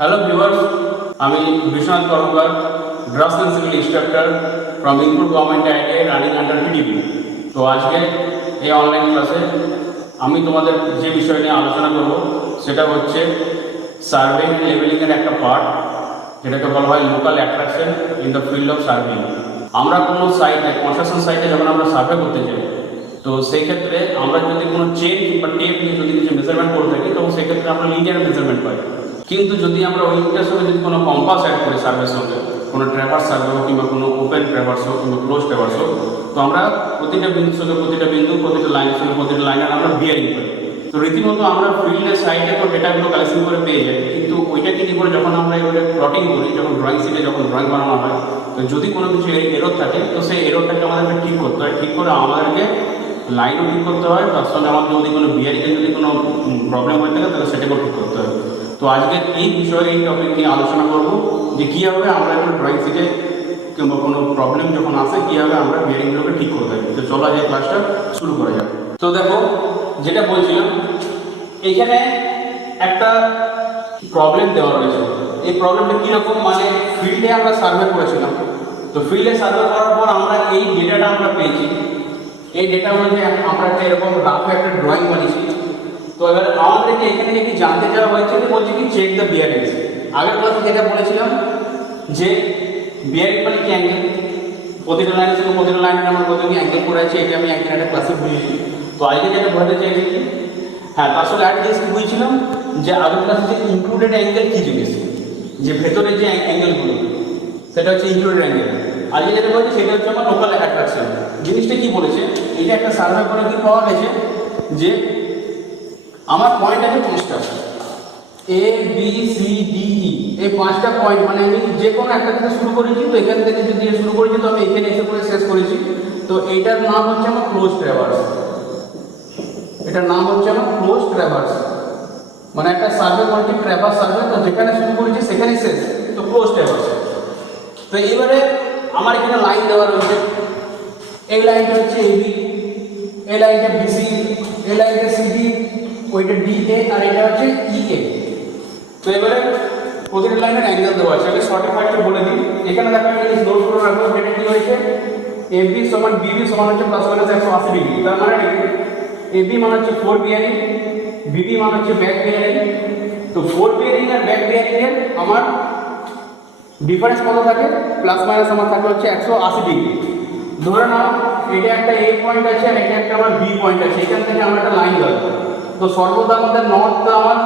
Hello viewers, আমি বিশ্বনাথ কর্মকার, ড্রাগস principal instructor from ইনপুট government ITI running under PDP. তো আজকে এই অনলাইন ক্লাসে আমি তোমাদের যে বিষয় নিয়ে আলোচনা করব সেটা হচ্ছে সার্ভে অ্যান্ড লেবেলিংয়ের একটা পার্ট, যেটাকে বলা হয় local attraction in the field of surveying. আমরা কোনো সাইটে কনস্ট্রাকশন সাইটে যখন আমরা সার্ভে করতে যাই, তো সেই ক্ষেত্রে আমরা যদি কোনো চেন বা টেপ নিয়ে যদি কিছু মেজারমেন্ট করে থাকি, তখন সেই ক্ষেত্রে আমরা লিনিয়ার মেজারমেন্ট পাই। কিন্তু যদি আমরা ওই ইন্টার সঙ্গে যদি কোনো কম্পাস অ্যাড করি সার্ভের সঙ্গে, কোনো ট্র্যাভার্স সার্ভে হোক কিংবা কোনো ওপেন ট্র্যাভার্স হোক কিংবা ক্লোজ ট্র্যাভার্স হোক, তো আমরা প্রতিটা বিন্দুর সঙ্গে প্রতিটা বিন্দু, প্রতিটা লাইনের সঙ্গে প্রতিটা লাইনের আমরা বিয়ারিং করি। তো রীতিমতো আমরা ফিল্ডের সাইডে তো ডেটাগুলো কালেকশন করে পেয়ে যাই, কিন্তু ওইটাকে নিয়ে করে যখন আমরা এবারে প্লটিং করি, যখন ড্রয়িং শিটে যখন ড্রয়িং বানানো হয়, তো যদি কোনো কিছু এরর থাকে, তো সেই এররটাকে আমাদেরকে ঠিক করতে হয়। ঠিক করে আমাদেরকে লাইনও ঠিক করতে হয়, তার সঙ্গে আমাদের যদি কোনো বিয়ারিংয়ে যদি কোনো প্রবলেম হয়ে থাকে, তাহলে সেটাকেও ঠিক করতে হয়। তো আজকে এই বিষয়ে এই টপিক নিয়ে আলোচনা করব যে কীভাবে আমরা এখন ড্রয়িং শিটে কিংবা কোনো প্রবলেম যখন আসে কীভাবে আমরা বিয়ারিংগুলোকে ঠিক করতে পারি। তো চলো আজকে ক্লাসটা শুরু করা যাক। তো দেখো, যেটা বলছিলাম, এইখানে একটা প্রবলেম দেওয়া রয়েছে। এই প্রবলেমটা কীরকম, মানে ফিল্ডে আমরা সার্ভে করেছিলাম, তো ফিল্ডে সার্ভে করার পর আমরা এই ডেটাটা আমরা পেয়েছি। এই ডেটা মধ্যে আমরা একটা এরকম রাফে একটা ড্রয়িং বানিয়েছি। তো এবার আমাদেরকে এখানে কি জানতে চাওয়া হয়েছে যে বলছে কি চেক দ্য বিয়ারিংস। আগের ক্লাসে যেটা বলেছিলাম যে বিয়ারিং মানে কি অ্যাঙ্গেল, প্রতিটা লাইনের সঙ্গে প্রতিটা লাইনের আমরা কত কি অ্যাঙ্গেল করে আছে, এটা আমি একদিন একটা ক্লাসে বুঝেছি। তো আজকে যেটা বোঝাতে চাইছি কি, হ্যাঁ তার সঙ্গে একটা জিনিস বুঝেছিলাম যে আগের ক্লাসে যে ইনক্লুডেড অ্যাঙ্গেল কী জিনিস, যে ভেতরে যে অ্যাঙ্গেলগুলো সেটা হচ্ছে ইনক্লুডেড অ্যাঙ্গেল। আজকে যেটা বলছি সেটা হচ্ছে আমার লোকাল অ্যাট্রাকশন। জিনিসটা কি বলেছে, এটা একটা সার্ভে করে কি পাওয়া গেছে যে আমার পয়েন্ট আছে 5টা, A B C D E, এই 5টা পয়েন্ট, মানে আমি যে কোনো একটা থেকে শুরু করেছি। তো এখান থেকে যদি শুরু করেছি, তো আমি এখানে এসে করে শেষ করেছি। তো এইটার নাম হচ্ছে আমার ক্লোজ ট্র্যাভার্স। এটার নাম হচ্ছে আমার ক্লোজ ট্র্যাভার্স, মানে একটা সার্ভে করেছি ট্র্যাভার্স সার্ভে, তো যেখানে শুরু করেছি সেখানেই শেষ, তো ক্লোজ ট্র্যাভার্স। তো এবারে আমার এখানে লাইন দেওয়া রয়েছে। এই লাইনটা হচ্ছে এবি, এই লাইনটা বিসি, এই লাইনটা সিডি, ওইটা ডিএ, আর এটা হচ্ছে ইএ। তো এবারে প্রতিটা লাইনের অ্যাঙ্গেল দেওয়া আছে। আমি সঠিকভাবে বলে দিই। এখানে দেখো আমি জিনিস নোট করে রাখবো, যেটা কি হয়েছে, এবি সমান বিবি সমান হচ্ছে প্লাস মাইনাস 180 ডিগ্রি। তার মানে এবি মানে হচ্ছে 4 বিয়ারিং, বিবি মানে হচ্ছে ব্যাক বিয়ারিং। তো 4 বিয়ারিং আর ব্যাক বিয়ারিং এর আমার ডিফারেন্স কত থাকে, প্লাস মাইনাস আমার থাকে হচ্ছে 180 ডিগ্রি। ধরে নাও এটা একটা এ পয়েন্ট আছে আর এটা একটা আমার বি পয়েন্ট আছে, এখান থেকে আমার একটা লাইন ধরবো। তো সর্বদা আমাদের নর্থটা আমার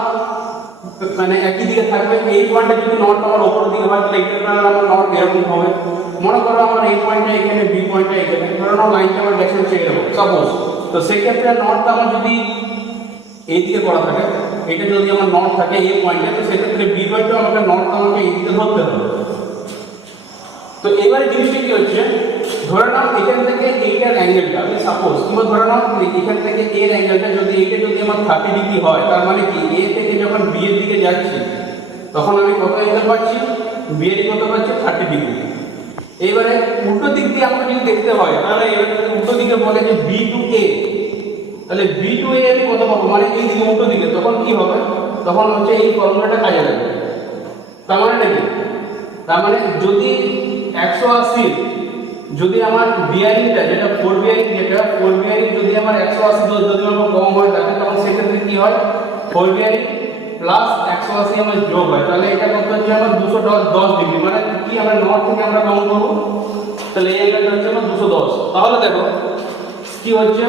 মানে একই দিকে থাকবে। এই পয়েন্টটা যদি নর্থ আমার ওপরের দিকে হয়, তাহলে এখানে আমার নর্থ এরকম হবে। মনে করো আমার এই পয়েন্টটা এখানে, বি পয়েন্টটা এখানে, ধরে নাও লাইনটা আমার গেছে হচ্ছে এরকম সাপোজ। তো সেক্ষেত্রে নর্থটা আমার যদি এই দিকে করা থাকে, এটা যদি আমার নর্থ থাকে এই পয়েন্টে, তো সেক্ষেত্রে বি পয়েন্টটা আমাকে নর্থ আমাকে এই দিকে ধরতে হবে। তো এবারে জিনিসটা কি হচ্ছে, ধরে নাও এখান থেকে এইটার অ্যাঙ্গেলটা আমি সাপোজ, কিংবা ধরে নাও এখান থেকে এর অ্যাঙ্গেলটা যদি এইটা যদি আমার 30 ডিগ্রি হয়, তার মানে কি এ থেকে যখন বি এর দিকে যাচ্ছি তখন আমি কত অ্যাঙ্গেল পাচ্ছি, বি এর কত পাচ্ছি 30 ডিগ্রি। এইবারে উল্টো দিক দিয়ে আমাকে যদি দেখতে হয়, তাহলে এবারে উল্টো দিকে বলে যে বি টু এ, তাহলে বি টু এ আমি কত পাবো, মানে এই দিকে উল্টো দিকে, তখন কি হবে, তখন হচ্ছে এই ফর্মুলাটা কাজে লাগবে। তার মানে নাকি, তার মানে যদি 180, যদি আমার বিয়ারিংটা যেটা 4 বিয়ারিং, যেটা 4 বিয়ারিং যদি আমার 180 যদি আমার কম হয় থাকে, তখন সেক্ষেত্রে কি হয়, 4 বিয়ারিং প্লাস 180 আমার যোগ হয়, তাহলে এটা কত হচ্ছে আমার 210 ডিগ্রি। মানে কি আমরা নর্থ থেকে আমরা কাউন্ট করবো, তাহলে এই অ্যাঙ্গেলটা হচ্ছে আমার 210। তাহলে দেখো কি হচ্ছে,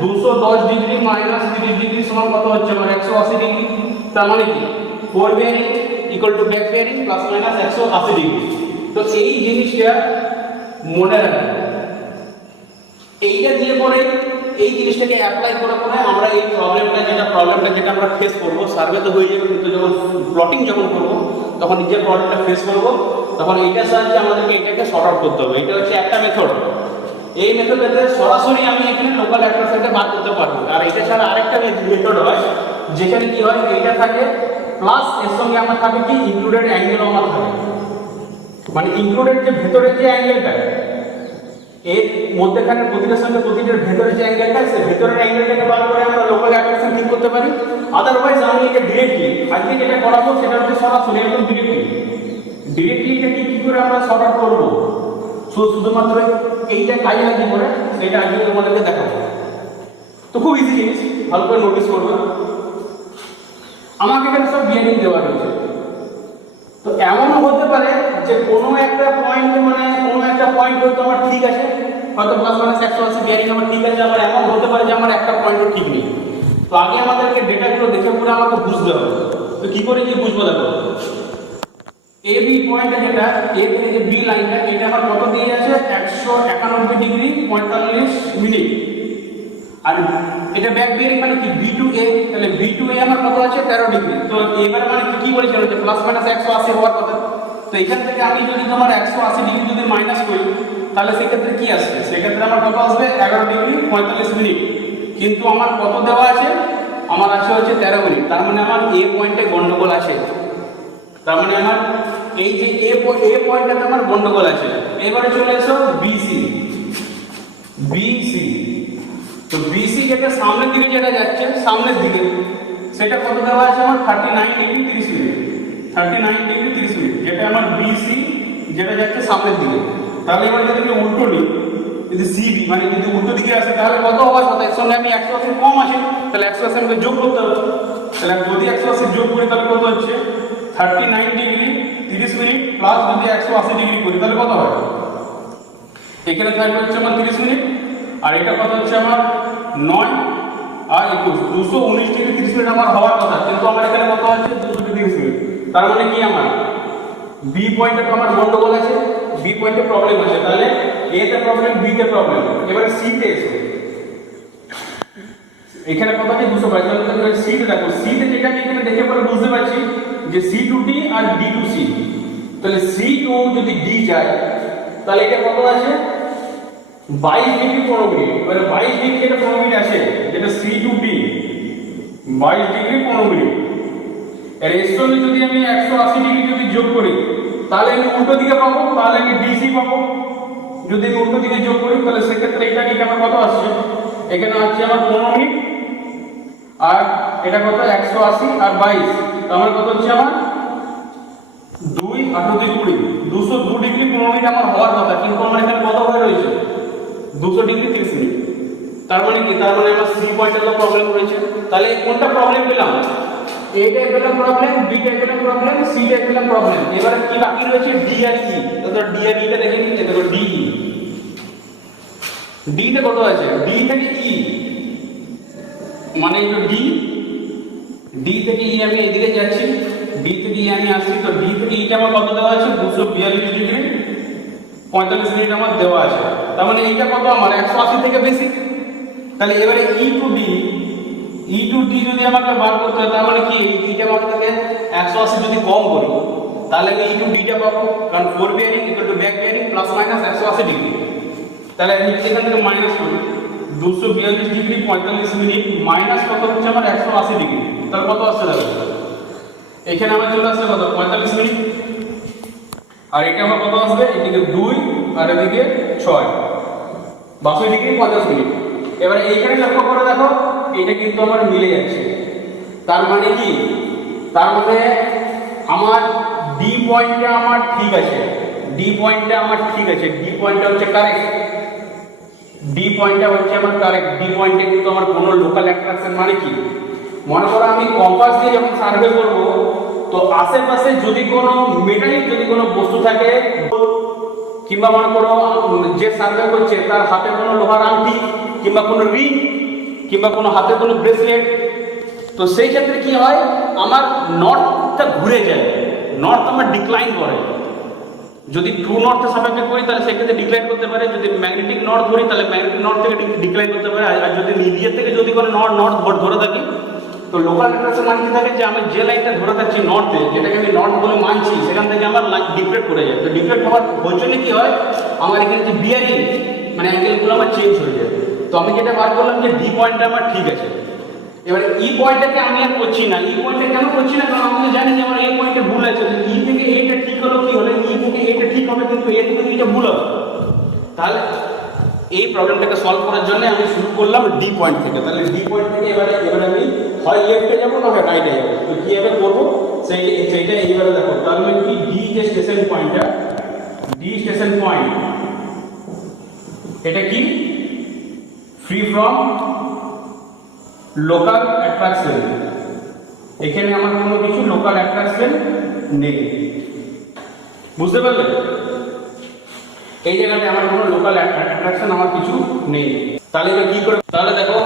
210 ডিগ্রি মাইনাস 30 ডিগ্রি সমান কত হচ্ছে আমার 180 ডিগ্রি। তার মানে কি 4 bearing equal to back bearing plus minus 180 degree. তো এই জিনিসটা মনে রাখবেন, এইটা দিয়ে পরে এই জিনিসটাকে অ্যাপ্লাই করে পরে আমরা এই প্রবলেমটা যেটা আমরা ফেস করব, সার্ভে তো হয়ে যাবে, কিন্তু যখন প্লটিং যখন করবো তখন নিজের প্রবলেমটা ফেস করব, তখন এইটার সাহায্যে আমাদেরকে এটাকে সর্ট আউট করতে হবে। এটা হচ্ছে একটা মেথড। এই মেথডে সরাসরি আমি এখানে লোকাল অ্যাট্রাকশনটা বার করতে পারবো। আর এটা ছাড়া আরেকটা মেথড হয়, যেখানে কি হয়, এইটা থাকে প্লাস এর সঙ্গে আমার থাকে কি ইনক্লুডেড অ্যাঙ্গেলও আমার থাকে, মানে ইনক্লুডেড যে ভেতরের যে অ্যাঙ্গেলটা, এর মধ্যেখানে প্রতিটার সঙ্গে প্রতিটার ভেতরে যে অ্যাঙ্গেলটা আছে, ভেতরের অ্যাঙ্গেলটাকে বার করে আমরা লোকাল অ্যাট্রাকশন ঠিক করতে করতে পারি, আদারওয়াইজ আমি এটা ডিরেক্টলি আজকে যেটা করাবো সেটা হচ্ছে সরাসরি একদম ডিরেক্টলি এটা কি করে আমরা সর্ট আউট করবো, শুধুমাত্র এইটা কাজে লাগিয়ে করে সেটা আজকে তোমাদেরকে দেখাবো। তো খুব ইজি জিনিস, ভালো করে নোটিস করবে। আমাকে এখানে সব বিয়ারিং দেওয়া রয়েছে। তো এমন হতে পারে যে কোনো একটা পয়েন্টে মানে কোনো একটা পয়েন্ট হয়তো আমার ঠিক আছে, হয়তো প্লাস মাইনাস 180 বিয়ারিং আমার ঠিক আছে, আবার এমন হতে পারে যে আমার একটা পয়েন্টও ঠিক নেই। তো আগে আমাদেরকে ডেটাগুলো দেখে পুরো আমাকে বুঝতে হবে। তো কি করে যে বুঝবো দেখো, এ বি পয়েন্টে যেটা এ থেকে যে বি লাইনটা এটা আমার কত দিয়ে আছে 191 ডিগ্রি 45 মিনিট, আর এটা ব্যাক বিয়ারিং মানে কি বি টু এ, তাহলে বি টু এ আমার কত আছে 13 ডিগ্রি। তো এবারে মানে কি বলেছিল যে প্লাস মাইনাস 180 হওয়ার কথা। তো এখান থেকে আমি যদি তোমার 180 ডিগ্রি যদি মাইনাস করি তাহলে সেক্ষেত্রে কি আসবে, সেক্ষেত্রে আমার কত আসবে 11 ডিগ্রি 45 মিনিট। কিন্তু আমার কত দেওয়া আছে, আমার আছে হচ্ছে 13 মিনিট। তার মানে আমার এ পয়েন্টে গন্ডগোল আছে, তার মানে আমার এই যে এ পয়েন্টটাতে আমার গন্ডগোল আছে। এবারে চলে এসো বিসি। তো বিসি যেটা সামনের দিকে যেটা যাচ্ছে সামনের দিকে সেটা কত দেওয়া আছে আমার 39 ডিগ্রি 30 মিনিট, 39 ডিগ্রি 30 মিনিট, যেটা আমার বিসি যেটা যাচ্ছে সামনের দিকে। তাহলে এবার যদি আমি উল্টো নিই, যদি সিবি মানে যদি উল্টো দিকে আসে তাহলে কত হওয়ার কথা, এর সঙ্গে আমি 180 কম আছে, তাহলে 180 আমাকে যোগ করতে হবে। তাহলে যদি 180 যোগ করি তাহলে কত হচ্ছে 39 ডিগ্রি 30 মিনিট প্লাস যদি 180 ডিগ্রি করি তাহলে কত হয়, এখানে থাকবে হচ্ছে আমার 30 মিনিট, আর এটা কত হচ্ছে আমার 9 আর 21 219 ডিগ্রি 30 মিনিট আমার হওয়ার কথা, কিন্তু আমার এখানে কত আছে 200 ডিগ্রি 30 মিনিট। তার মানে কি আমার বি পয়েন্টে আমার গন্ডগোল আছে, বি পয়েন্টে প্রবলেম আছে, তাহলে এ তে প্রবলেম, বি তে প্রবলেম। এবারে সি তে এসো, এখানে কত আছে 222, তাহলে সি তে দেখো, সি তে যেটা আমি এখানে দেখে পরে বুঝতে পারছি যে C to D R D two C, তাহলে সি টু যদি ডি যায় তাহলে এটা কত আছে 22 ডিগ্রি 15 মিনিট। এবারে 22 ডিগ্রি যেটা 15 মিনিট আছে যেটা C to D 22 degree 15 minute, এর এর সঙ্গে যদি আমি 180 ডিগ্রি যদি যোগ করি তাহলে আমি উল্টো দিকে পাবো, তাহলে আমি ডিসি পাবো। যদি আমি উল্টো দিকে যোগ করি তাহলে সেক্ষেত্রে এটা কি আমার কত আসছে, এখানে আসছে আমার 15 মিনিট, আর এটা কত 180 আর 22, আমার কত হচ্ছে আমার 2 8 2 20 202 ডিগ্রি 15 মিনিট আমার হওয়ার কথা, কিন্তু আমার এখানে কত হয়ে রয়েছে 200 ডিগ্রি 30 মিনিট। তার মানে কি, তার মানে আমার সি পয়েন্টের তো প্রবলেম রয়েছে। তাহলে কোনটা প্রবলেম পেলাম, এ টাইপ পেলাম প্রবলেম, বি টাইপ পেলাম প্রবলেম, সি টাইপ পেলাম প্রবলেম। এবারে কি বাকি রয়েছে ডি আর ই। তো ডি আর ইটা দেখে নিচ্ছি, দেখো ডি ডি তে কত আছে, ডি থেকে ই মানে এই ডি থেকে ই আমি এদিকে যাচ্ছি, ডি থেকে ই আমি আসছি, তো ডি থেকে ইটা আমার কত দেওয়া আছে 242 ডিগ্রি 45 মিনিট আমার দেওয়া আছে। তার মানে এইটা কত আমার 180 থেকে বেশি। তাহলে এবারে ই টু ডি যদি আমাকে বার করতে হয় তার মানে কি এইটা আমাকে থেকে 180 যদি কম করি তাহলে আমি ই টু ডিটা পাবো, কারণ four bearing equal to back bearing plus minus 180 degree. তাহলে আমি এখান থেকে মাইনাস করি 242 ডিগ্রি 45 মিনিট মাইনাস কত হচ্ছে আমার 180 ডিগ্রি, তাহলে কত আসছে দেখো, এখানে আমার চলে আসছে কত 45 মিনিট, আর এটা আমার কত আসবে এদিকে 2 আর এদিকে 6 62 ডিগ্রি 50 মিনিট। এবারে এইখানে লক্ষ্য করে দেখো এটা কিন্তু আমার মিলে যাচ্ছে। তার মানে কি, তার মানে আমার ডি পয়েন্টটা আমার ঠিক আছে, ডি পয়েন্টটা আমার ঠিক আছে, ডি পয়েন্টটা হচ্ছে কারেক্ট, ডি পয়েন্টটা হচ্ছে আমার কারেক্ট। ডি পয়েন্টে কিন্তু আমার কোনো লোকাল অ্যাট্রাকশন মানে কি, মনে করো আমি কম্পাস দিয়ে যখন সার্ভে করব তো আশেপাশে যদি কোনো মেটালিক যদি কোনো বস্তু থাকে, কিংবা মনে করো যে সার্ভে করছে তার হাতে কোনো লোহার আংটি কিংবা কোনো রিং কিংবা কোনো হাতে কোনো ব্রেসলেট, তো সেই ক্ষেত্রে কি হয় আমার নর্থটা ঘুরে যায়, নর্থ আমার ডিক্লাইন করে। যদি ট্রু নর্থের সাপেক্ষে করি তাহলে সেক্ষেত্রে ডিক্লাইন করতে পারে, যদি ম্যাগনেটিক নর্থ ধরি তাহলে ম্যাগনেটিক নর্থ থেকে ডিক্লাইন করতে পারে, আর যদি নিজের থেকে যদি কোনো নর্থ ধরে থাকি তো লোকাল অ্যাট্রাকশন মানে কি থাকে যে আমি যে লাইনটা ধরে থাকছি নর্থে, যেটাকে আমি নর্থ বলে মানছি, সেখান থেকে আমার লাইন ডিফ্লেক্ট করে যায়। তো ডিফ্লেক্ট হওয়ার জন্য কি হয় আমার এখানে যে বিয়ারিং মানে অ্যাঙ্গেলগুলো আমার চেঞ্জ হয়ে যায়। তো আমি যেটা বার করলাম যে ডি পয়েন্টটা আমার ঠিক আছে। এবার ই পয়েন্টটাকে আমি আর করছি না, ই পয়েন্টটা কেন করছি না, কারণ আমি তো জানি যে আমার এ পয়েন্টে ভুল আছে। ই থেকে এটা ঠিক হলো কি হলো, ই থেকে এটা ঠিক হবে কিন্তু এ থেকে এটা ভুল হবে। তাহলে এই প্রবলেমটাকে সলভ করার জন্য আমি শুরু করলাম ডি পয়েন্ট থেকে। তাহলে ডি পয়েন্ট থেকে এবারে আমি হয় লেফটে যাবো না হয় রাইটে যাবো। তো কীভাবে করবো সেইটা এইবারে দেখো। তার মানে কি ডি যে স্টেশন পয়েন্টটা, ডি স্টেশন পয়েন্ট এটা কি ফ্রি ফ্রম লোকাল অ্যাট্রাকশন। এখানে আমার কোনো কিছু লোকাল অ্যাট্রাকশন নেই, বুঝতে পারলে? এই জায়গাতে আমার কোনো লোকাল অ্যাট্রাকশন আমার কিছু নেই। তাহলে এবার কি করে? তাহলে দেখো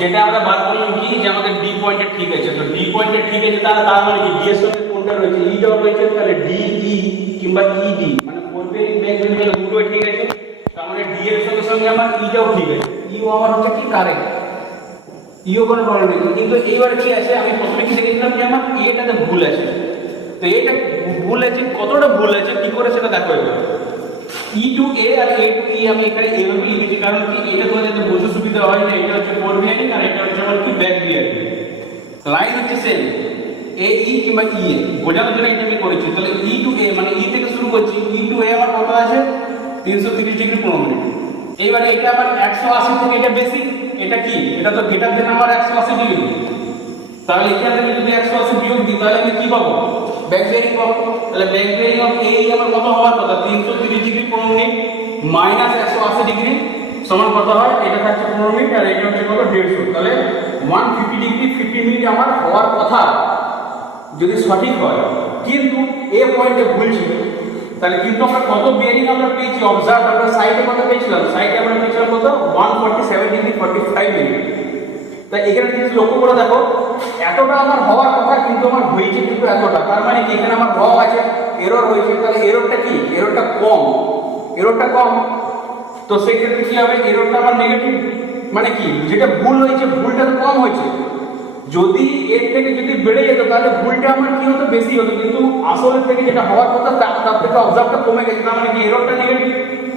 যেটা আমরা বাদ করলাম কি যে আমাদের ডি পয়েন্টে ঠিক আছে। তো ডি পয়েন্টে ঠিক আছে তার মানে কি ডি এর সঙ্গে কোনটা রয়েছে? ইটাও রয়েছে। তাহলে ডি ই কিংবা ইডি মানে ফোরবেরিং ব্যাক বেরিং দুটোই ঠিক আছে। তার মানে ডি এর সঙ্গে সঙ্গে আমার ইটাও ঠিক আছে। ইও আমার হচ্ছে কি কারেক্ট, ইও কোনো প্রবলেম নেই। কিন্তু এইবার কি আছে, আমি প্রথমে কি দেখেছিলাম যে আমার এটাতে ভুল আছে। তো এটা ভুল আছে, কতটা ভুল আছে কি করে সেটা দেখো। এবার ই টু এ আর এ টু ই আমি এখানে এইভাবে লিখেছি, কারণ কি এটা তোমাদের যাতে বোঝা সুবিধা হয় যে এটা হচ্ছে ফোর বিয়ারিং আর এটা হচ্ছে আমার কি ব্যাক বিয়ারিং। লাইন হচ্ছে সেম এ ই কিংবা ই এ, বোঝানোর জন্য এটা আমি করেছি। তাহলে ই টু এ মানে ই থেকে শুরু করছি, ই টু এ আমার কত আছে 330 ডিগ্রি 15 মিনিট। এইবারে এটা আমার 180 থেকে এটা বেশি, এটা কি এটা তো গ্রেটার দেন আমার 180 ডিগ্রি। তাহলে এখান থেকে যদি 180 বিয়োগ দিই তাহলে আমি কি পাবো? ব্যাক বিয়ারিং পাবো। তাহলে ব্যাক বিয়ারিং অফ এ আমার কত হওয়ার কথা? 330 ডিগ্রি 15 মিনিট মাইনাস 180 ডিগ্রি সমান কত হয়? এটা থাকছে 15 মিনিট আর এটা হচ্ছে কত 150। তাহলে 150 ডিগ্রি 50 মিনিট আমার হওয়ার কথা যদি সঠিক হয়, কিন্তু এ পয়েন্টে ভুল ছিল। তাহলে কিন্তু আমরা কত বিয়ারিং আমরা পেয়েছি? অবজার্ভ আমরা সাইডে কত পেয়েছিলাম? সাইডে আমরা পেয়েছিলাম কত? 147 ডিগ্রি 45 মিনিট। তাই এখানে জিনিস লক্ষ্য করে দেখো, এতটা আমার হওয়ার কথা কিন্তু আমার হয়েছে কিন্তু এতটা। তার মানে কি এখানে আমার রং আছে, এরর হয়েছে। তাহলে এররটা কি? এররটা কম, এররটা কম। তো সেই ক্ষেত্রে কি হবে? এররটা আমার নেগেটিভ। মানে কি যেটা ভুল হয়েছে ভুলটা তো কম হয়েছে। যদি এর থেকে যদি বেড়ে যেত তাহলে ভুলটা আমার কি হতো? বেশি হতো। কিন্তু আসলের থেকে যেটা হওয়ার কথা তার থেকে অবজার্ভটা কমে গেছে। তার মানে কি এররটা নেগেটিভ।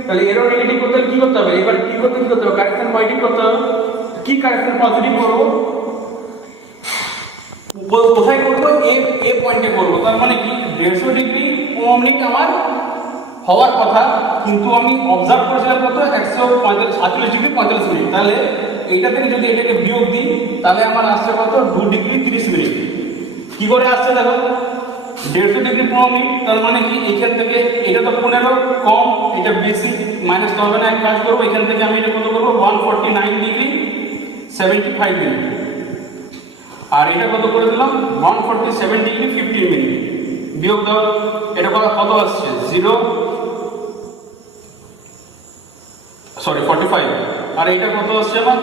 তাহলে এরর নেগেটিভ করতে কি করতে হবে? এবার কি করতে হবে? কারেকশন পজিটিভ করতে হবে। কি কারেকশন পজিটিভ করবো? কোথায় করবো? এ পয়েন্টে করবো। তার মানে কি 150 ডিগ্রি 15 মিনিট আমার হওয়ার কথা, কিন্তু আমি অবজার্ভ করেছিলাম কত? 148 ডিগ্রি 45 মিনিট। তাহলে এইটা থেকে যদি এটাকে বিয়োগ দিই তাহলে আমার আসছে কত? 2 ডিগ্রি 30 মিনিট। কি করে আসছে দেখো? 150 ডিগ্রি 15 মিনিট। তার মানে কি এখান থেকে এটা তো 15 কম, এটা বেশি, মাইনাস তো হবে না। এক কাজ করবো, এখান থেকে আমি এটা কত করবো? 149 ডিগ্রি 75 মিনিট। আর এটা কত করে দিলাম? 147 ডিগ্রি 15 মিনিট। বিয়োগ দাও, এটা কত আসছে? 45। আর এটা কত আসছে আমার?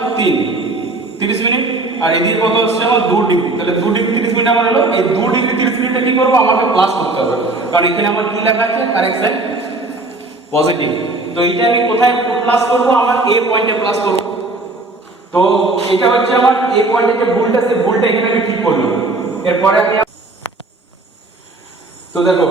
30 মিনিট। আর এদিকে কত আসছে আমার? 2 ডিগ্রি। তাহলে 2 ডিগ্রি 30 মিনিট আমার হলো। এই 2 ডিগ্রি 30 মিনিটে কি করবো? আমাকে প্লাস করতে হবে, কারণ এখানে আমার কি লেখা আছে? Correction positive. তো এইটা আমি কোথায় প্লাস করবো? আমার এ পয়েন্টে প্লাস করবো। তো এটা হচ্ছে আমার এ পয়েন্টে যে ভুলটা, সেই ভুলটা এখানে আমি ঠিক করলাম। এরপরে আমি তো দেখো,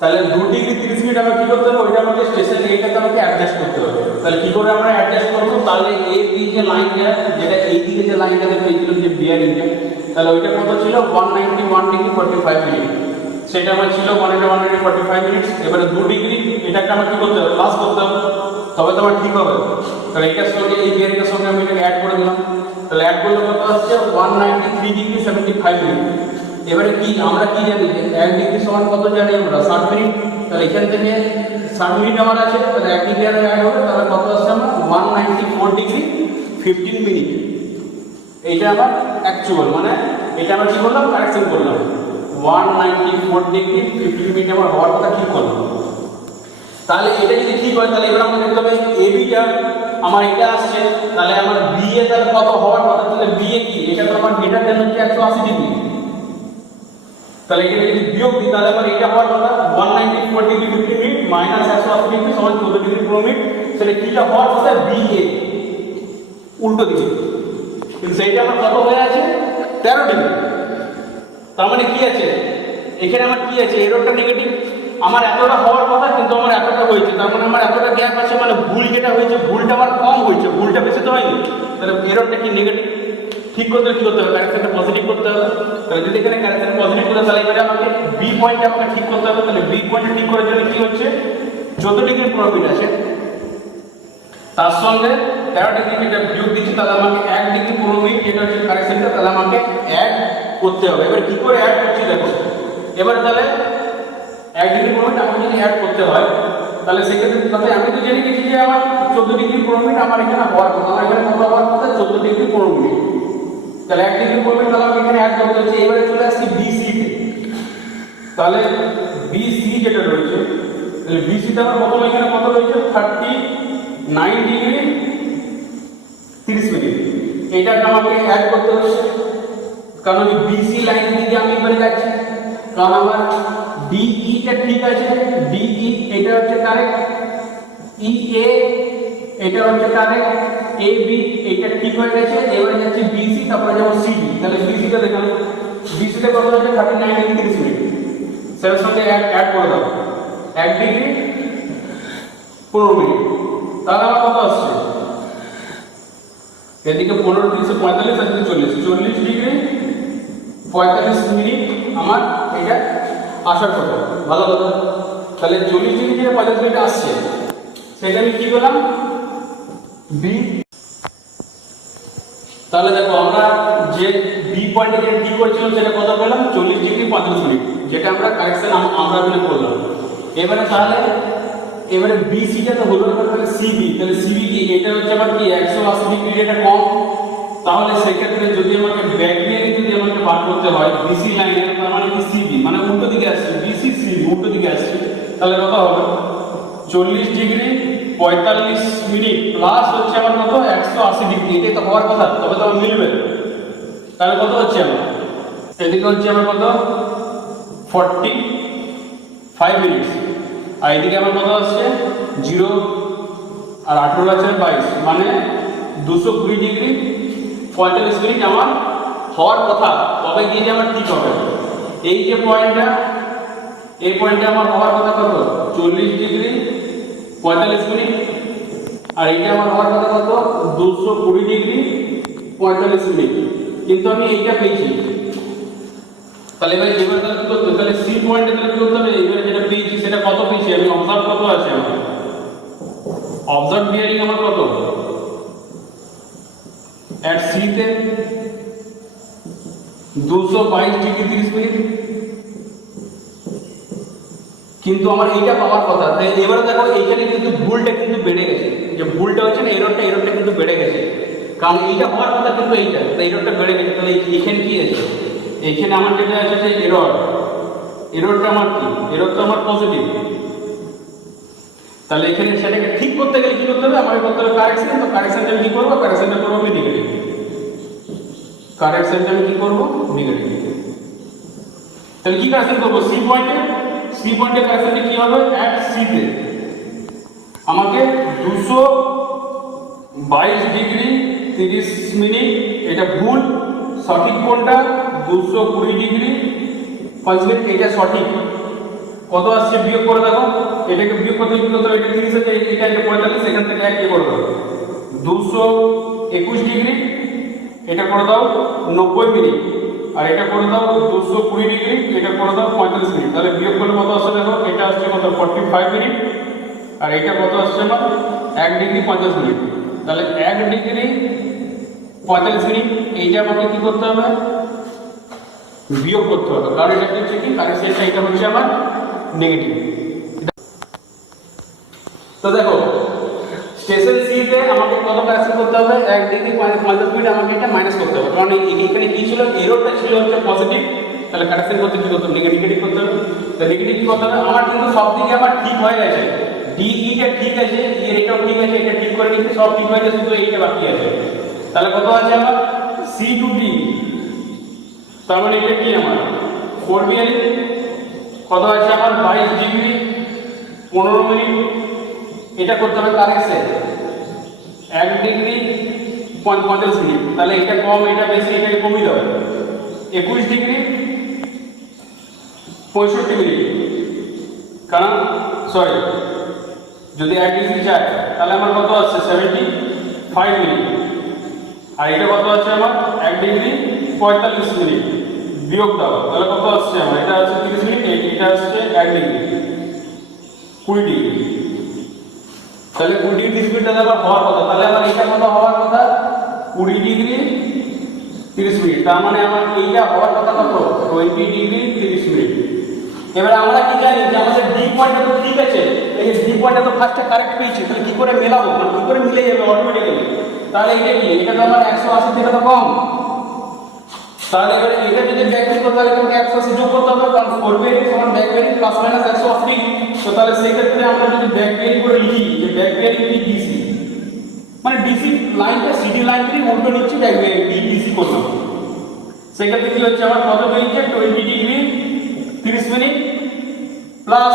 তাহলে 2 ডিগ্রি 30 মিনিট আমার কি করতে হবে? ওইটা আমাকে স্টেশন এইটাতে আমাকে অ্যাডজাস্ট করতে হবে। তাহলে কি করে আমরা অ্যাডজাস্ট করবো? তাহলে এই যে লাইনটা, যেটা এই দিকে যে লাইনটাতে পেয়েছিলাম যে বিয়ারিংটা, তাহলে ওইটা কত ছিল? 191 ডিগ্রি 45 মিনিট। সেটা আমার ছিল 145 মিনিট। এবারে 2 ডিগ্রি এটাকে আমার কি করতে হবে? প্লাস করতে হবে, তবে তো আমার ঠিক হবে। তাহলে এটার সঙ্গে এই বিয়ারিংটার সঙ্গে আমি এটাকে অ্যাড করে দিলাম। তাহলে অ্যাড করলে কত আসছে? 193 ডিগ্রি 75 মিনিট। এবারে কি আমরা কি জানি যে 1 ডিগ্রি সমান কত জানি আমরা? 60 মিনিট। তাহলে এখান থেকে 60 মিনিট আমার আছে, তাহলে 1 ডিগ্রি আর অ্যাড হবে, তাহলে কত আসছে আমার? 194 ডিগ্রি 15 মিনিট। এইটা আমার অ্যাকচুয়াল, মানে এটা আমরা কি করলাম? কারেকশন করলাম। 194 ডিগ্রি 15 মিনিট আমার হওয়ার কথা ঠিক করলাম। তাহলে এটা যদি ঠিক হয় তাহলে এবার আমাকে দেখতে হবে এ বিটা আমার এটা আসছে, তাহলে আমার বি এ তার কত হওয়ার কথা? তাহলে বি এ কি? এটা তো আমার গ্রেটার দেন হচ্ছে 180 ডিগ্রি। তাহলে এটা যদি বিয়োগ দিই তাহলে আমার এটা হওয়ার কথা 194 ডিগ্রি 50 মিনিট মাইনাস 180 ডিগ্রি সমান 14 ডিগ্রি 15 মিনিট। তাহলে কিটা হওয়ার কথা? বি এ উল্টো দিকে। কিন্তু সেইটা আমার কত হয়ে আছে? 13 ডিগ্রি। তার মানে কি আছে এখানে? আমার কি আছে? এররটা নেগেটিভ। আমার এতটা হওয়ার কথা কিন্তু আমার এতটা হয়েছে, তার মানে আমার এতটা গ্যাপ আছে। মানে ভুল যেটা হয়েছে ভুলটা আমার কম হয়েছে, ভুলটা বেশি তো হয়নি। তাহলে এররটা কি? নেগেটিভ। ঠিক করতে কি করতে হবে? কারেকশনটা পজিটিভ করতে হবে। তাহলে যদি এখানে কারেকশন পজিটিভ করে তাহলে এবারে আমাকে বি পয়েন্টটা আমাকে ঠিক করতে হবে। তাহলে বি পয়েন্টটা ঠিক করার জন্য কি হচ্ছে? 14 ডিগ্রি 15 মিনিট আছে, তার সঙ্গে 13 ডিগ্রি যেটা বিয়োগ দিচ্ছি, তাহলে আমাকে 1 ডিগ্রি 15 মিনিট যেটা হচ্ছে কারেকশনটা, তাহলে আমাকে অ্যাড করতে হবে। এবার কি করে অ্যাড করছি দেখো, এবার তাহলে 1 ডিগ্রি 15 মিনিট আমাকে যদি অ্যাড করতে হয়, তাহলে সেক্ষেত্রে কি হবে, আমি তো জেনে গেছি যে আমার 14 ডিগ্রি 15 মিনিট আমার এখানে হওয়ার কথা, আমার এখানে কত হওয়ার কথা, 14 ডিগ্রি 15 মিনিট। তাহলে 1 ডিগ্রি 15 মিনিট তাহলে আমাকে এখানে অ্যাড করতে হচ্ছে। এবারে চলে আসছি BC তে, তাহলে BC যেটা রয়েছে, তাহলে BC তে আমার প্রথমে এখানে কত রয়েছে, 39 ডিগ্রি 30 মিনিট। এইটাকে আমাকে অ্যাড করতে হচ্ছে, কারণ BC লাইন দিকে আমি এবারে যাচ্ছি, কারণ আমার DE টা ঠিক আছে, DE এটা হচ্ছে কারেক্ট, EA এটা হচ্ছে কারেক্ট, AB এটা ঠিক হয়ে গেছে। এবারে যাচ্ছে BC, তারপরে যাব CD। তাহলে BC টা দেখুন, BC তে কত হচ্ছে, 39 ডিগ্রি 30 মিনিট। সেটার সঙ্গে অ্যাড করে দাও 1 ডিগ্রি 15 মিনিট। তাহলে আমার কত আসছে, এদিকে 15 30 45 আর এদিকে 40 ডিগ্রি 45 মিনিট আমার এটা আসার কথা। ভালো কথা, তাহলে 40 ডিগ্রি যে 45 মিনিট আসছে, সেটা আমি কি করলাম, বি। তাহলে দেখো আমরা যে বি পয়েন্টে যেটা ঠিক করছিলাম সেটা কত পেলাম, 40 ডিগ্রি 35 মিনিট, যেটা আমরা কারেকশন আমরা এখানে করলাম। এবারে তাহলে এবারে BC টা তো হলো, এবার তাহলে CB, তাহলে CB কি, এটা হচ্ছে আমার কি 180 ডিগ্রি, এটা কম। তাহলে সেক্ষেত্রে যদি আমাকে ব্যাক দিয়ে যদি আমাকে বার করতে হয় BC লাইনে, তার মানে কি CB মানে উল্টো দিকে আসছে, BC CB উল্টো দিকে আসছে, তাহলে কত হবে, 40 ডিগ্রি 45 মিনিট প্লাস হচ্ছে আমার কত, 180 ডিগ্রি। এটাই তো হওয়ার কথা, তবে তো আমার মিলবে। তাহলে কত হচ্ছে আমার, এদিকে হচ্ছে আমার কত, 45 মিনিট, আর এদিকে আমার কত আসছে 0 আর 18 আছে 22, মানে 220 ডিগ্রি 45 মিনিট আমার হওয়ার কথা, তবে গিয়ে যে আমার ঠিক হবে। এই যে পয়েন্টটা, এই পয়েন্টে আমার হওয়ার কথা কত, 40 ডিগ্রি 45 মিনিট, আর এইটা আমার হওয়ার কথা কত, 220 ডিগ্রি 45 মিনিট। কিন্তু আমি এইটা পেয়েছি, তাহলে এবার তাহলে কি করতে হবে, তাহলে সি পয়েন্টে তাহলে কি করতে হবে, এবারে যেটা পেয়েছি সেটা কত পেয়েছি আমি, অবজার্ভ কত আছে আমার, অবজার্ভ বিয়ারিং আমার কত, এট সি তে 222 ডিগ্রি 30 মিনিট, কিন্তু আমার এইটা পাওয়ার কথা। তাই এবারে দেখো এইখানে কিন্তু ভুলটা কিন্তু বেড়ে গেছে, যে ভুলটা হচ্ছে না, এররটা কিন্তু বেড়ে গেছে, কারণ এইটা হওয়ার কথা কিন্তু এইটা, তাই এররটা বেড়ে গেছে। তাহলে এইখানে কি আছে, এইখানে আমার যেটা আছে যে এররটা আমার কি, এররটা আমার পজিটিভ। তাহলে এখানে সেটাকে ঠিক করতে গেলে কি করতে হবে, আমাকে করতে হবে কারেকশন। তো কারেকশনটা আমি কি করবো, কারেকশনটা করবো আমি নেগেটিভ, কারেকশনটা আমি কি করবো, নেগেটিভ। তাহলে কি কারেকশন করবো, সি পয়েন্টে কারেকশনটা কি হবে, এট সি তে আমাকে 222 ডিগ্রি 30 মিনিট, এটা ভুল, সঠিক কোনটা 220 ডিগ্রি 5 মিনিট, এটা সঠিক। কত আসছে বিয়োগ করে দেখো, এটাকে বিয়োগ করতে কি করতে হবে, এটা 30 আছে, এটা 45, এখান থেকে 1 করে দাও, 221 ডিগ্রি, এটা করে দাও 90 মিনিট, আর এটা করে দাও 220 ডিগ্রি, এটা করে দাও 45 মিনিট। তাহলে বিয়োগ করলে কত আসছে দেখো, এটা আসছে কত 45 মিনিট, আর এটা কত আসছে আমার 1 ডিগ্রি 50 মিনিট। তাহলে 1 ডিগ্রি 45 মিনিট এইটা আমাকে কি করতে হবে, বিয়োগ করতে হবে, কারণ এটা হচ্ছে কি কারেকশনটা, এটা হচ্ছে আমার নেগেটিভ। তো দেখো স্টেশন সি তে আমাকে কত কারেকশন করতে হবে, 1 ডিগ্রি 50 মিনিট আমাকে এটা মাইনাস করতে হবে, কারণ এখানে কি ছিল, এররটা ছিল হচ্ছে পজিটিভ, তাহলে কারেকশন করতে কি করতে হবে, নেগেটিভ করতে হবে। তো নেগেটিভ কি করতে হবে, আমার কিন্তু সব দিকে আমার ঠিক হয়ে গেছে, ডিই টা ঠিক আছে, এর এটাও ঠিক আছে, এটা ঠিক করে নিচ্ছি, সব ঠিক হয়ে গেছে, শুধু এইটা বাকি আছে। তাহলে কত আছে আমার, সি টু ডি, তার মানে এটা কি আমার 4 বিয়ারিং, কত আছে আমার 22 ডিগ্রি 15 মিনিট, এটা করতে হবে কারেকশন 1 ডিগ্রি 45 মিনিট। তাহলে এটা কম, এটা বেশি, এটাকে কমিয়ে দাও, 21 ডিগ্রি 65 মিনিট, কারণ সরি যদি 1 ডিগ্রি যায় তাহলে আমার কত আসছে 75 মিনিট, আর এটা কত আছে আমার 1 ডিগ্রি 45 মিনিট, বিয়োগ দাও, তাহলে কত আসছে আমার, এটা আছে 30 মিনিট, এটা আসছে 1 ডিগ্রি 20 ডিগ্রি। তাহলে 20 ডিগ্রি স্পিড তাহলে আবার হওয়ার কথা, তাহলে আমার এটা কত হওয়ার কথা 20 ডিগ্রি 30 মিনিট, তার মানে আমার এইটা হওয়ার কথা কত 20 ডিগ্রি 30 মিনিট। এবার আমরা কি জানি যে আমাদের ডি পয়েন্টটা তো ঠিক আছে, এই যে ডি পয়েন্টটা তো ফার্স্টে কারেক্ট পেয়েছি, তাহলে কি করে মেলাবো, মানে কি করে মিলে যাবে অটোমেটিক্যালি। তাহলে এটা কি, এটা তো আমার 180 থেকে তো কম, তাহলে এবারে এটা যদি ব্যাক বেরিং করতে তাহলে আমাকে 180 যোগ করতে হবে, কারণ 4 বেরিং সমান ব্যাক বেরিং প্লাস মাইনাস 180। তো তাহলে সেই ক্ষেত্রে আমরা যদি ব্যাক বেরিং করে লিখি যে ব্যাক বেরিং কি ডিসি, মানে ডিসি লাইনটা সিডি লাইন থেকে উল্টো নিচ্ছি, ব্যাক বেরিং ডিসি করলাম। সেই ক্ষেত্রে কি হচ্ছে আমার কত বেরিয়েছে 20 ডিগ্রি 30 মিনিট প্লাস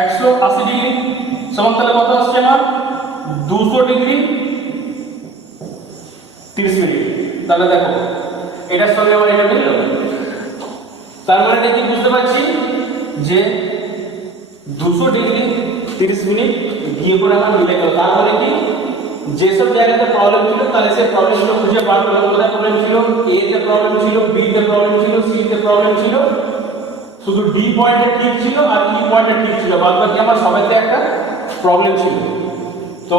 180 ডিগ্রি সমান তাহলে কত আসছে আমার 200 ডিগ্রি 30 মিনিট। তাহলে দেখো এটার সঙ্গে আমার এটা মিলল, তার মানে কি বুঝতে পারছি যে 200 ডিগ্রি 30 মিনিট গিয়ে করে আমার মিলে গেল। তার মানে কি যেসব জায়গাতে প্রবলেম ছিল তাহলে সেই প্রবলেমগুলো খুঁজে বার করলাম, কোথায় প্রবলেম ছিল, এ তে প্রবলেম ছিল, বি তে প্রবলেম ছিল, সি তে প্রবলেম ছিল, শুধু ডি পয়েন্টে ঠিক ছিল আর ই পয়েন্টে ঠিক ছিল, বাদ বাকি আমার সবাইতে একটা প্রবলেম ছিল। তো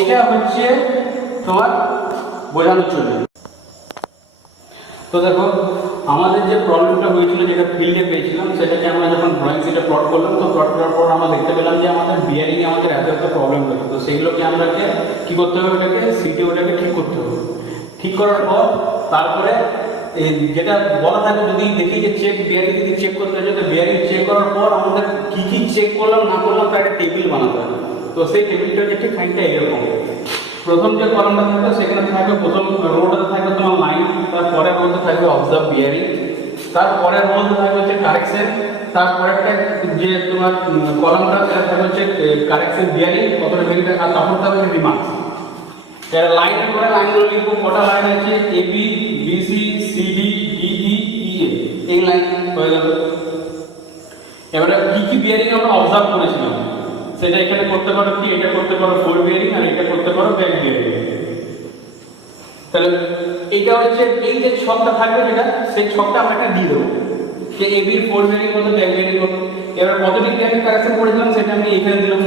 এটা হচ্ছে তোমার বোঝানোর জন্য। তো দেখো আমাদের যে প্রবলেমটা হয়েছিল যেটা ফিল্ডে পেয়েছিলাম সেটাকে আমরা যখন ড্রয়িং শিটে প্লট করলাম, তো প্লট করার পর আমরা দেখতে পেলাম যে আমাদের বিয়ারিং এ আমাদের এত একটা প্রবলেম হয়েছে। তো সেগুলোকে আমাকে কি করতে হবে, ওটাকে সিটে ওটাকে ঠিক করতে হবে। ঠিক করার পর তারপরে যেটা বলা থাকে যদি দেখি যে চেক বিয়ারিং যদি চেক করতে হয়, তো বিয়ারিং চেক করার পর আমাদের কি কি চেক করলাম না করলাম তার একটা টেবিল বানাতে হবে। তো সেই টেবিলটা হচ্ছে খানিকটা এরকম, প্রথম যে কলামটা থাকবে সেখানে থাকবে প্রথম রোটাতে থাকবে তোমার লাইন, তারপরে রোতে থাকবে অবজার্ভ বিয়ারিং, তারপরে রোতে থাকবে হচ্ছে কারেকশন, তারপরে একটা যে তোমার কলামটা সেটা থাকবে হচ্ছে কারেকশন বিয়ারিং কতটা বেরিয়ে, আর তারপর থাকবে রিমার্কস। এর লাইনের পরে লাইনগুলো লিখবো, কটা লাইন আছে A B B C C D D E E A, এই লাইন হয়ে গেল। এবারে কি কি বিয়ারিং আমরা অবজার্ভ করেছিলাম সেটা এখানে করতে পারো, কি এটা করতে পারো ফোর বিয়ারিং আর এটা করতে পারো ব্যাক বিয়ারিং। তাহলে এটা হচ্ছে এই যে ছকটা থাকবে যেটা, সেই ছকটা আমরা এখানে দিয়ে দেবো যে এ বি ফোর বিয়ারিং কত ব্যাক বিয়ারিং কত। এবার কত ডিগ্রি আমি কারেকশন করেছিলাম সেটা আমি এখানে দিলাম,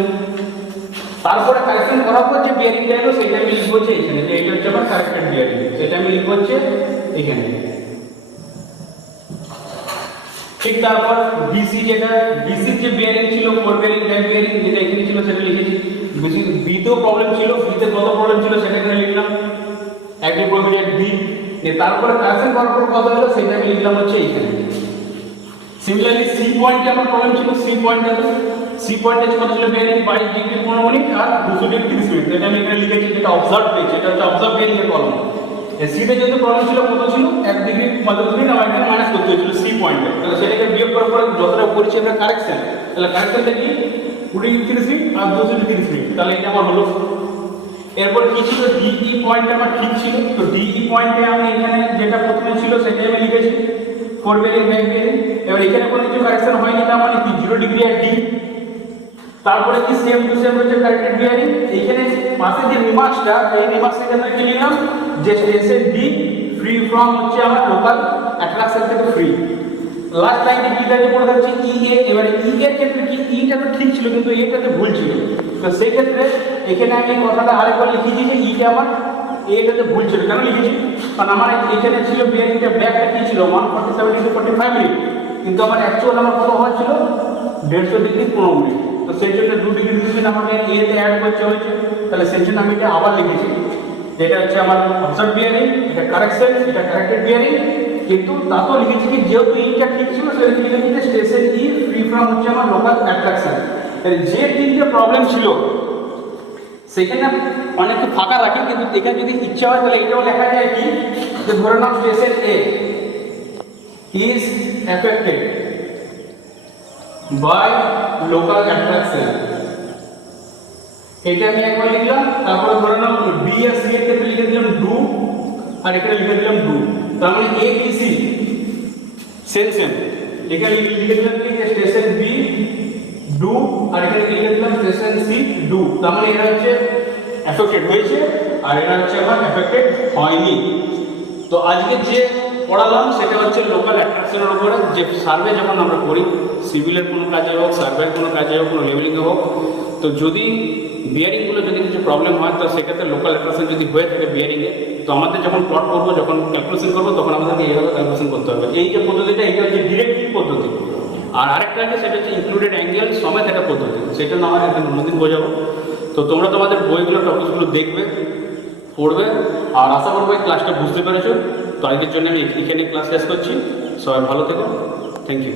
তারপরে কারেকশন করার পর যে বিয়ারিংটা এলো সেটা আমি লিখবো হচ্ছে এখানে, যে এটা হচ্ছে আমার কারেক্টেড বিয়ারিং, সেটা আমি লিখবো হচ্ছে এখানে। ঠিক তারপর বিসি যেটা বিসি যে বিয়ারিং ছিল ফোর বিয়ারিং ব্যাক বিয়ারিং যেটা এখানে ছিল সেটা লিখেছি। বিসি বি তেও প্রবলেম ছিল, বি তে কত প্রবলেম ছিল সেটা এখানে লিখলাম একটি প্রমিনেন্ট বি। তারপরে কারেকশন করার পর কত হলো সেটা আমি লিখলাম হচ্ছে এখানে। সিমিলারলি সি পয়েন্টে আমার প্রবলেম ছিল, সি পয়েন্টে কত ছিল বিয়ারিং 22 ডিগ্রি 15 মিনিট আর 200 ডিগ্রি 30 মিনিট, এটা আমি এখানে লিখেছি যেটা অবজার্ভ পেয়েছি, এটা হচ্ছে অবজার্ভ বিয়ারিং এর কলম। সিতে যেহেতু প্রবলেম ছিল কত ছিল 1 ডিগ্রি 15 মিনিট, আমার এখানে মাইনাস করতে হয়েছিল সি পয়েন্টে, তাহলে সেটাকে বিয়োগ করার পরে যতটা করেছি আমরা কারেকশন, তাহলে কারেকশনটা কি 20 ডিগ্রি 30 মিনিট আর 200 ডিগ্রি 30 মিনিট, তাহলে এটা আমার হলো। এরপর কি ছিল ডিই পয়েন্ট আমার ঠিক ছিল, তো ডিই পয়েন্টে আমি এখানে যেটা প্রথমে ছিল সেটাই আমি লিখেছি ফোর বিয়ারিং ব্যাক বিয়ারিং। এবার এখানে কোনো কিছু কারেকশন হয়নি, তার মানে কি 0 ডিগ্রি আর ডি। তারপরে কি সেম টু সেম হচ্ছে কারেক্টেড বিয়ারিং, এইখানে পাশে যে রিমার্কসটা এই রিমার্কসের ক্ষেত্রে কি লিখলাম যে স্টেশন ডি ফ্রি ফ্রম হচ্ছে আমার লোকাল অ্যাট্রাকশন থেকে ফ্রি। লাস্ট লাইনটি কি দাঁড়িয়ে পড়ে থাকছে ই এ। এবারে ই এর ক্ষেত্রে কি ইটা তো ঠিক ছিল কিন্তু এটাতে ভুল ছিল, তো সেই ক্ষেত্রে এখানে আমি কথাটা আরেকবার লিখেছি যে ইটা আমার এটাতে ভুল ছিল। কেন লিখেছি, কারণ আমার এখানে ছিল বিয়ারিংটা ব্যাকটা কি ছিল 147 ডিগ্রি 45 মিনিট, কিন্তু আমার অ্যাকচুয়াল আমার কত হয়েছিল 150 ডিগ্রি 15 মিনিট, তো সেই জন্য 2 ডিগ্রি 2 মিনিট আমাকে এতে অ্যাড করতে হয়েছে। তাহলে সেই জন্য আমি এটা আবার লিখেছি, যেটা হচ্ছে আমার অবজার্ভ বিয়ারিং, এটা কারেকশন, এটা কারেক্টেড বিয়ারিং। কিন্তু তাতেও লিখেছি কি যেহেতু এইটা ঠিক ছিল সেটা লিখেছি যে স্টেশন ই ফ্রি ফ্রম হচ্ছে আমার লোকাল অ্যাট্রাকশন। তাহলে যে তিনটে প্রবলেম ছিল সেখানে অনেকে ফাঁকা রাখে, কিন্তু এখানে যদি ইচ্ছা হয় তাহলে এটাও লেখা যায় কি যে ধরে নাও station A is affected by local attraction, এটা আমি একবার লিখলাম। তারপরে ধরে নাও বি আর সি এর ক্ষেত্রে লিখে দিলাম ডু আর এখানে লিখে দিলাম ডু, তার মানে A B C same same, এখানে লিখে দিলাম কি যে স্টেশন বি ডু আর এখানে লিখে দিলাম স্টেশন সি ডু, তার মানে এটা হচ্ছে এফেক্টেড হয়েছে আর এটা হচ্ছে আমার এফেক্টেড হয়নি। তো আজকে যে পড়ালাম সেটা হচ্ছে লোকাল অ্যাট্রাকশনের উপরে, যে সার্ভে যখন আমরা করি, সিভিলের কোনো কাজে হোক, সার্ভের কোনো কাজে হোক, কোনো লেভেলিংয়ে হোক, তো যদি বিয়ারিংগুলো যদি কিছু প্রবলেম হয়, তো সেক্ষেত্রে লোকাল অ্যাট্রাকশন যদি হয়ে থাকে বিয়ারিংয়ে, তো আমাদের যখন প্লট করবো, যখন ক্যালকুলেশন করবো, তখন আমাদেরকে এইভাবে ক্যালকুলেশন করতে হবে। এই যে পদ্ধতিটা, এটা হচ্ছে ডিরেক্ট পদ্ধতি। আর আরেকটা আছে, সেটা হচ্ছে ইনক্লুডেড অ্যাঙ্গেল সমেত একটা পদ্ধতি, সেটা না হয় একটা অন্যদিন বোঝাবো। তো তোমরা তোমাদের বইগুলো টপিকগুলো দেখবে, পড়বে, আর আশা করবো এই ক্লাসটা বুঝতে পেরেছো। তো আজকের জন্য আমি এখানে ক্লাস শেষ করছি। সবাই ভালো থেকো, থ্যাংক ইউ।